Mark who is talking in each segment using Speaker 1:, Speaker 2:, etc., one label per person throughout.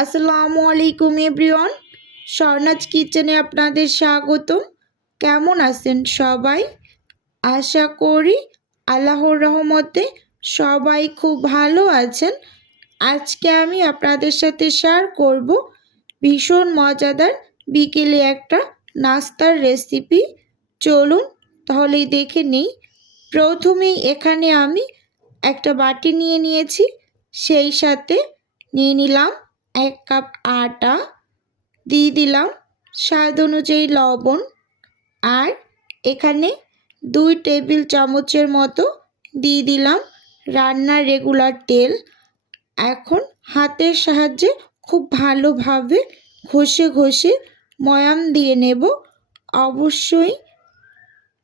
Speaker 1: আসসালামু আলাইকুম এভরিওয়ান, স্বর্ণাজ কিচেনে আপনাদের স্বাগতম। কেমন আছেন সবাই? আশা করি আল্লাহর রহমতে সবাই খুব ভালো আছেন। আজকে আমি আপনাদের সাথে শেয়ার করব ভীষণ মজাদার বিকেলে একটা নাস্তার রেসিপি। চলুন তাহলেই দেখে নিই। প্রথমেই এখানে আমি একটা বাটি নিয়ে নিয়েছি, সেই সাথে নিয়ে নিলাম এক কাপ আটা দিয়ে দিলাম। স্বাদ অনুযায়ী লবণ আর এখানে দুই টেবিল চামচের মতো দিয়ে দিলাম রান্নার রেগুলার তেল। এখন হাতের সাহায্যে খুব ভালোভাবে ঘষে ঘষে ময়াম দিয়ে নেব। অবশ্যই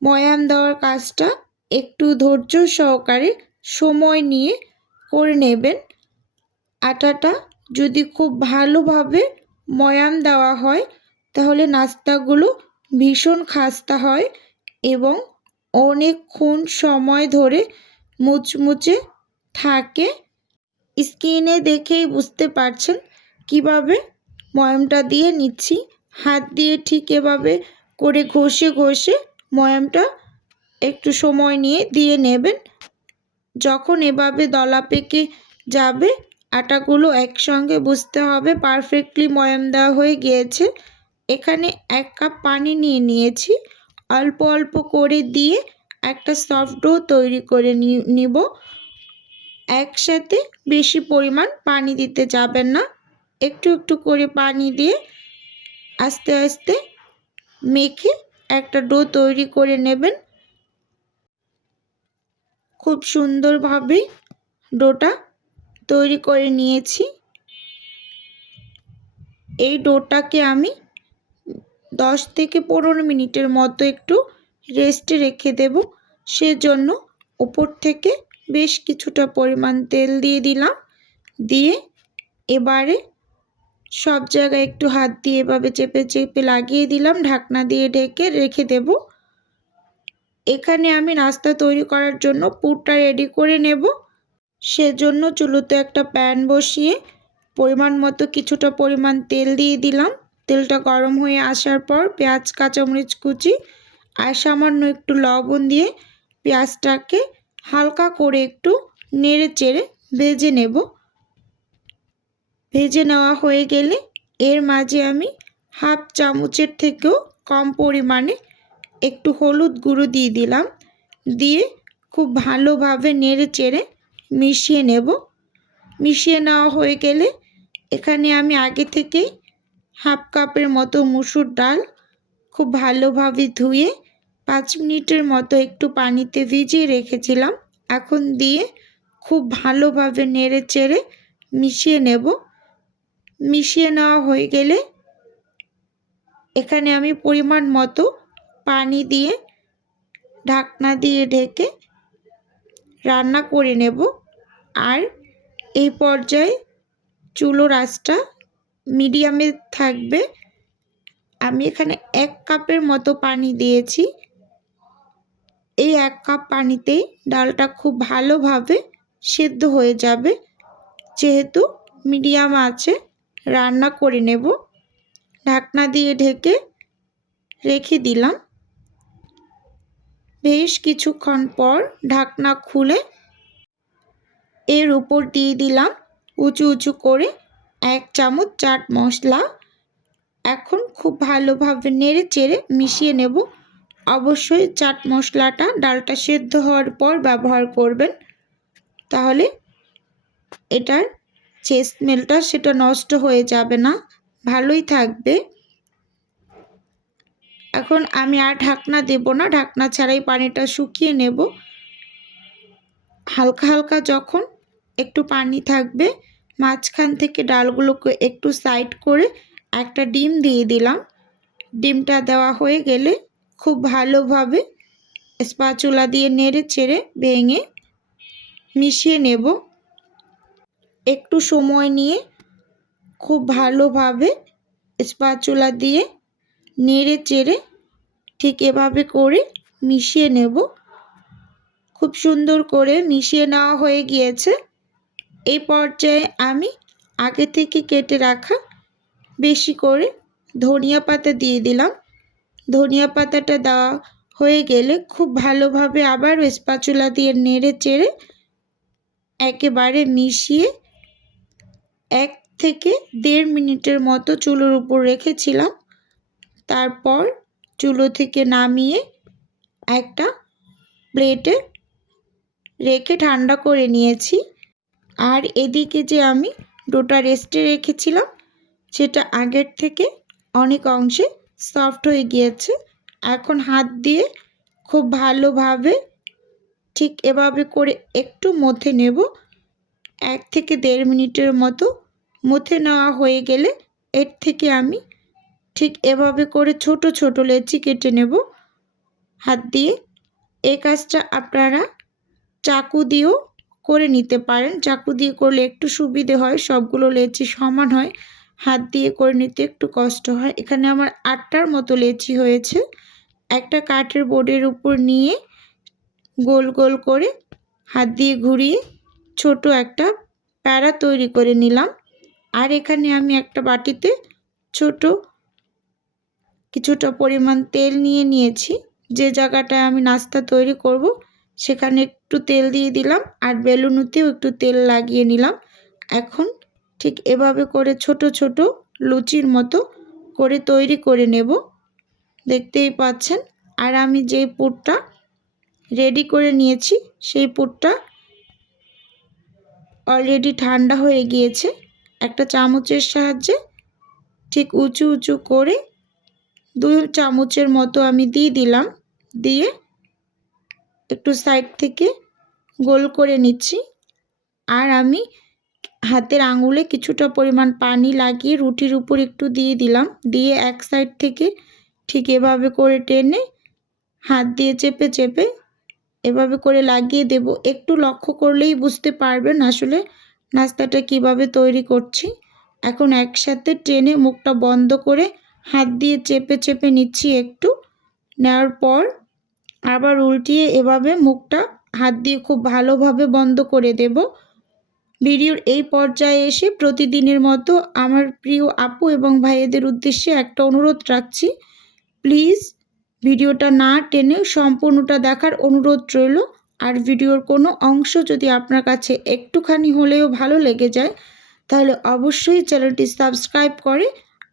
Speaker 1: ময়াম দেওয়ার কাজটা একটু ধৈর্য সহকারে সময় নিয়ে করে নেবেন। আটাটা যদি খুব ভালোভাবে ময়াম দেওয়া হয়, তাহলে নাস্তাগুলো ভীষণ খাস্তা হয় এবং অনেকক্ষণ সময় ধরে মুচমুচে থাকে। স্কিনে দেখেই বুঝতে পারছেন কীভাবে ময়ামটা দিয়ে নিচ্ছি। হাত দিয়ে ঠিক এভাবে করে ঘষে ঘষে ময়ামটা একটু সময় নিয়ে দিয়ে নেবেন। যখন এভাবে দলা পেকে যাবে আটাগুলো একসঙ্গে বুঝতে হবে। পারফেক্টলি ময়াম দেওয়া হয়ে গিয়েছে। এখানে এক কাপ পানি নিয়ে নিয়েছি। অল্প অল্প করে দিয়ে একটা সফট ডো তৈরি করে নিব। একসাথে বেশি পরিমাণ পানি দিতে যাবেন না। একটু একটু করে পানি দিয়ে আস্তে আস্তে মেখে একটা ডো তৈরি করে নেবেন। খুব সুন্দরভাবে ডোটা তৈরি করে নিয়েছি। এই ডোটাকে আমি দশ থেকে পনেরো মিনিটের মতো একটু রেস্টে রেখে দেব। সেজন্য উপর থেকে বেশ কিছুটা পরিমাণ তেল দিয়ে দিলাম। দিয়ে এবারে সব জায়গায় একটু হাত দিয়ে এভাবে চেপে চেপে লাগিয়ে দিলাম, ঢাকনা দিয়ে ঢেকে রেখে দেব। এখানে আমি নাস্তা তৈরি করার জন্য পুরটা রেডি করে নেব। সেজন্য চুলোতে একটা প্যান বসিয়ে পরিমাণ মতো কিছুটা পরিমাণ তেল দিয়ে দিলাম। তেলটা গরম হয়ে আসার পর পেঁয়াজ, কাঁচামরিচ কুচি আর সামান্য একটু লবণ দিয়ে পেঁয়াজটাকে হালকা করে একটু নেড়ে চেড়ে ভেজে নেব। ভেজে নেওয়া হয়ে গেলে এর মাঝে আমি হাফ চামচের থেকেও কম পরিমাণে একটু হলুদ গুঁড়ো দিয়ে দিলাম। দিয়ে খুব ভালোভাবে নেড়ে চেড়ে মিশিয়ে নেব। মিশিয়ে নেওয়া হয়ে গেলে এখানে আমি আগে থেকেই হাফ কাপের মতো মুসুর ডাল খুব ভালোভাবে ধুয়ে পাঁচ মিনিটের মতো একটু পানিতে ভিজিয়ে রেখেছিলাম। এখন দিয়ে খুব ভালোভাবে নেড়ে চেড়ে মিশিয়ে নেব। মিশিয়ে নেওয়া হয়ে গেলে এখানে আমি পরিমাণ মতো পানি দিয়ে ঢাকনা দিয়ে ঢেকে রান্না করে নেব। আর এই পর্যায়ে চুলো আঁচটা মিডিয়ামে থাকবে। আমি এখানে এক কাপের মতো পানি দিয়েছি। এই এক কাপ পানিতেই ডালটা খুব ভালোভাবে সেদ্ধ হয়ে যাবে। যেহেতু মিডিয়াম আছে, রান্না করে নেব। ঢাকনা দিয়ে ঢেকে রেখে দিলাম। বেশ কিছুক্ষণ পর ঢাকনা খুলে এর উপর দিয়ে দিলাম উঁচু উঁচু করে এক চামচ চাট মশলা। এখন খুব ভালোভাবে নেড়ে চেড়ে মিশিয়ে নেব। অবশ্যই চাট মশলাটা ডালটা সেদ্ধ হওয়ার পর ব্যবহার করবেন। তাহলে এটার যে সেটা নষ্ট হয়ে যাবে না। ভালোই থাকবে। এখন আমি আর ঢাকনা দেব না, ঢাকনা ছাড়াই পানিটা শুকিয়ে নেব। হালকা হালকা যখন একটু পানি থাকবে, মাঝখান থেকে ডালগুলোকে একটু সাইড করে একটা ডিম দিয়ে দিলাম। ডিমটা দেওয়া হয়ে গেলে খুব ভালোভাবে স্পাচুলা দিয়ে নেড়ে চেড়ে ভেঙে মিশিয়ে নেব। একটু সময় নিয়ে খুব ভালোভাবে স্পাচুলা দিয়ে নেড়ে চেড়ে ঠিক এভাবে করে মিশিয়ে নেব। খুব সুন্দর করে মিশিয়ে নেওয়া হয়ে গিয়েছে। এই পর্যায়ে আমি আগে থেকে কেটে রাখা বেশি করে ধনিয়া পাতা দিয়ে দিলাম। ধনিয়া পাতাটা দেওয়া হয়ে গেলে খুব ভালোভাবে আবার স্পাচুলা দিয়ে নেড়ে চেড়ে একেবারে মিশিয়ে এক থেকে দেড় মিনিটের মতো চুলোর উপর রেখেছিলাম। তারপর চুলো থেকে নামিয়ে একটা প্লেটে রেখে ঠান্ডা করে নিয়েছি। আর এদিকে যে আমি ডোটা রেস্টে রেখেছিলাম, সেটা আগের থেকে অনেক অংশে সফট হয়ে গিয়েছে। এখন হাত দিয়ে খুব ভালোভাবে ঠিক এভাবে করে একটু মথে নেব। এক থেকে দেড় মিনিটের মতো মথে নেওয়া হয়ে গেলে এর থেকে আমি ঠিক এভাবে করে ছোট ছোট লেচি কেটে নেব। হাত দিয়ে এই কাজটা আপনারা চাকু দিয়েও করে নিতে পারেন। চাকু দিয়ে করলে একটু সুবিধে হয়, সবগুলো লেচি সমান হয়। হাত দিয়ে করে নিতে একটু কষ্ট হয়। এখানে আমার আটটার মতো লেচি হয়েছে। একটা কাঠের বোর্ডের উপর নিয়ে গোল গোল করে হাত দিয়ে ঘুরিয়ে ছোট একটা প্যারা তৈরি করে নিলাম। আর এখানে আমি একটা বাটিতে ছোট কিছুটা পরিমাণ তেল নিয়ে নিয়েছি। যে জায়গাটায় আমি নাস্তা তৈরি করব, সেখানে একটু তেল দিয়ে দিলাম আর বেলুনুতেও একটু তেল লাগিয়ে নিলাম। এখন ঠিক এভাবে করে ছোট ছোট লুচির মতো করে তৈরি করে নেব। দেখতেই পাচ্ছেন? আর আমি যে পুরটা রেডি করে নিয়েছি, সেই পুরটা অলরেডি ঠান্ডা হয়ে গিয়েছে। একটা চামচের সাহায্যে ঠিক উঁচু উঁচু করে দুই চামচের মতো আমি দিয়ে দিলাম। দিয়ে একটু সাইড থেকে গোল করে নিচ্ছি। আর আমি হাতের আঙুলে কিছুটা পরিমাণ পানি লাগিয়ে রুটির উপর একটু দিয়ে দিলাম। দিয়ে এক সাইড থেকে ঠিক এভাবে করে টেনে হাত দিয়ে চেপে চেপে এভাবে করে লাগিয়ে দেব। একটু লক্ষ্য করলেই বুঝতে পারবেন আসলে নাস্তাটা কীভাবে তৈরি করছি। এখন একসাথে টেনে মুখটা বন্ধ করে হাত দিয়ে চেপে চেপে নিচ্ছি একটু। নেওয়ার পর আবার উল্টিয়ে এভাবে মুখটা হাত দিয়ে খুব ভালোভাবে বন্ধ করে দেব। ভিডিওর এই পর্যায়ে এসে প্রতিদিনের মতো আমার প্রিয় আপু এবং ভাইয়েদের উদ্দেশ্যে একটা অনুরোধ রাখছি। প্লিজ ভিডিওটা না টেনে সম্পূর্ণটা দেখার অনুরোধ রইল। আর ভিডিওর কোনো অংশ যদি আপনার কাছে একটুখানি হলেও ভালো লেগে যায়, তাহলে অবশ্যই চ্যানেলটি সাবস্ক্রাইব করে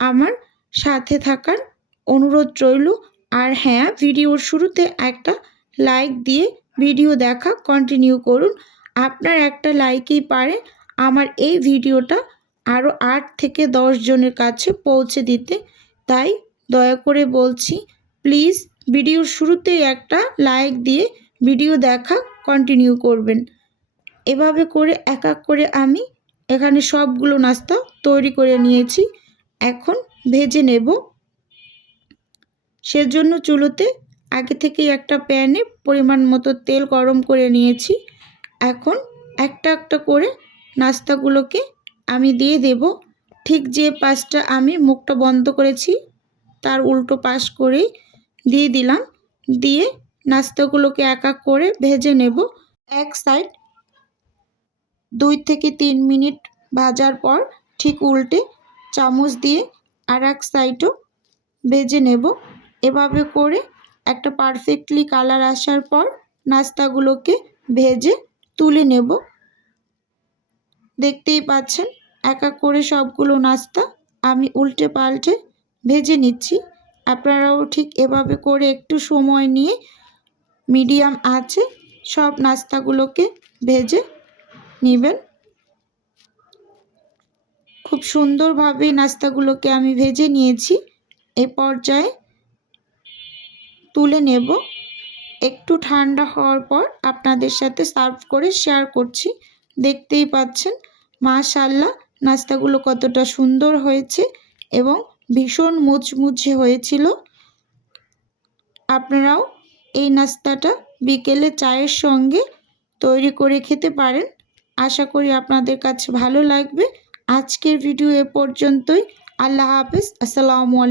Speaker 1: আমার সাথে থাকার অনুরোধ রইল। আর হ্যাঁ ভিডিওর শুরুতে একটা লাইক দিয়ে ভিডিও দেখা কন্টিনিউ করুন। আপনার একটা লাইকই পারে আমার এই ভিডিওটা আরও আট থেকে দশ জনের কাছে পৌঁছে দিতে। তাই দয়া করে বলছি প্লিজ ভিডিওর শুরুতেই একটা লাইক দিয়ে ভিডিও দেখা কন্টিনিউ করবেন। এভাবে করে এক এক করে আমি এখানে সবগুলো নাস্তা তৈরি করে নিয়েছি। এখন ভেজে নেব। সেজন্য চুলোতে আগে থেকেই একটা প্যানে পরিমাণ মতো তেল গরম করে নিয়েছি। এখন একটা একটা করে নাস্তাগুলোকে আমি দিয়ে দেব। ঠিক যে পাশটা আমি মুখটা বন্ধ করেছি, তার উল্টো পাশ করেই দিয়ে দিলাম। দিয়ে নাস্তাগুলোকে এক এক করে ভেজে নেব। এক সাইড দুই থেকে তিন মিনিট ভাজার পর ঠিক উল্টে চামচ দিয়ে আর এক সাইডও ভেজে নেব। এভাবে করে একটা পারফেক্টলি কালার আসার পর নাস্তাগুলোকে ভেজে তুলে নেব। দেখতেই পাচ্ছেন, এক এক করে সবগুলো নাস্তা আমি উল্টে পাল্টে ভেজে নিচ্ছি। আপনারাও ঠিক এভাবে করে একটু সময় নিয়ে মিডিয়াম আছে, সব নাস্তাগুলোকে ভেজে নেবেন। খুব সুন্দরভাবে নাস্তাগুলোকে আমি ভেজে নিয়েছি। এ পর্যায়ে তুলে নেব। একটু ঠান্ডা হওয়ার পর আপনাদের সাথে সার্ভ করে শেয়ার করছি। দেখতেই পাচ্ছেন মাশাল্লাহ নাস্তাগুলো কতটা সুন্দর হয়েছে এবং ভীষণ মুচমুচে হয়েছিল। আপনারাও এই নাস্তাটা বিকেলে চায়ের সঙ্গে তৈরি করে খেতে পারেন। আশা করি আপনাদের কাছে ভালো লাগবে। আজকের ভিডিও এ পর্যন্তই। আল্লাহ হাফিজ। আসসালামু আলাইকুম।